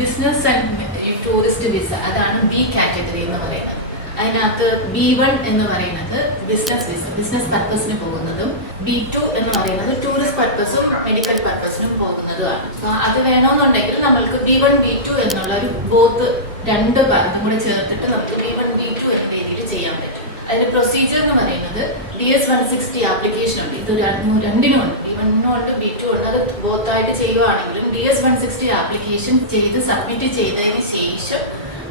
Business and tourist visa, അതാണ് B category എന്ന് പറയുന്നത്. അതിനകത്ത് B1 എന്ന് പറയുന്നത് ബിസിനസ് വിസ, ബിസിനസ് പർപ്പസിന് പോകുന്നതും B2 എന്ന് പറയുന്നത് ടൂറിസ്റ്റ് പർപ്പസും മെഡിക്കൽ പർപ്പസിനും പോകുന്നതുമാണ്. അത് വേണമെന്നുണ്ടെങ്കിൽ നമ്മൾക്ക് B1 B2 എന്നുള്ള ഒരു ബോത്ത് രണ്ട് ഭാഗത്തും കൂടെ ചേർത്തിട്ട് നമുക്ക് B1 B2 എന്ന രീതിയിൽ ചെയ്യാൻ പറ്റും. അതിന്റെ പ്രൊസീജിയർ എന്ന് പറയുന്നത് DS-160 ആപ്ലിക്കേഷൻ ഉണ്ട്. ഇത് രണ്ടിനും ഉണ്ട്, B1 ഉണ്ട് B2 ഉണ്ട്. അത് ബോത്തായിട്ട് ചെയ്യുവാണെങ്കിലും DS-160 ആപ്ലിക്കേഷൻ ചെയ്ത് സബ്മിറ്റ് ചെയ്തതിന് ശേഷം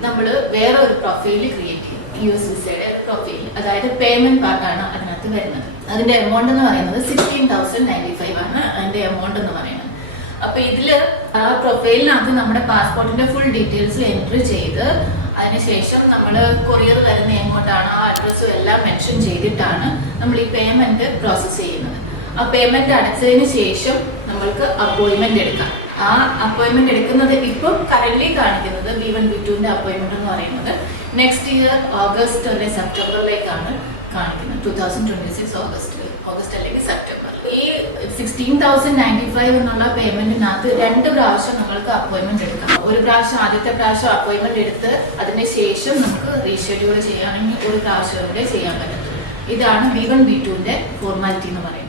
നമ്മൾ വേറെ ഒരു പ്രൊഫൈൽ ക്രിയേറ്റ് ചെയ്യും. US വിസയുടെ പ്രൊഫൈൽ, അതായത് പേയ്മെന്റ് പാർട്ടാണ് അതിനകത്ത് വരുന്നത്. അതിന്റെ എമൗണ്ട് എന്ന് പറയുന്നത് 16,095 ആണ് അതിന്റെ എമൗണ്ട് എന്ന് പറയുന്നത്. അപ്പൊ ഇതില് ആ പ്രൊഫൈലിനകത്ത് നമ്മുടെ പാസ്പോർട്ടിന്റെ ഫുൾ ഡീറ്റെയിൽസ് എൻട്രി ചെയ്ത് അതിനുശേഷം നമ്മൾ കൊറിയർ തരുന്ന എങ്ങോട്ടാണ് ആ അഡ്രസ്സും എല്ലാം മെൻഷൻ ചെയ്തിട്ടാണ് നമ്മൾ ഈ പേയ്മെന്റ് പ്രോസസ് ചെയ്യുന്നത്. ആ പേയ്മെന്റ് അടച്ചതിന് ശേഷം നമ്മൾക്ക് അപ്പോയിന്റ്മെന്റ് എടുക്കാം. ആ അപ്പോയിന്റ്മെന്റ് എടുക്കുന്നത് ഇപ്പം കറന്റ് കാണിക്കുന്നത് B1 B2ന്റെ അപ്പോയിന്റ്മെന്റ് എന്ന് പറയുന്നത് നെക്സ്റ്റ് ഇയർ ഓഗസ്റ്റ് അല്ലെങ്കിൽ സെപ്റ്റംബറിലേക്കാണ് കാണിക്കുന്നത്. 2026 ഓഗസ്റ്റ് അല്ലെങ്കിൽ സെപ്റ്റംബർ. ഈ 16,095 എന്നുള്ള പേയ്മെന്റിനകത്ത് 2 പ്രാവശ്യം നമ്മൾക്ക് അപ്പോയിന്റ്മെന്റ് എടുക്കാം. ഒരു പ്രാവശ്യം ആദ്യത്തെ പ്രാവശ്യം അപ്പോയിന്റ്മെന്റ് എടുത്ത് അതിന് ശേഷം നമുക്ക് റീഷെഡ്യൂൾ ചെയ്യുകയാണെങ്കിൽ ഒരു പ്രാവശ്യം കൂടെ ചെയ്യാൻ പറ്റും. ഇതാണ് B1 B2ന്റെ ഫോർമാലിറ്റി എന്ന് പറയുന്നത്.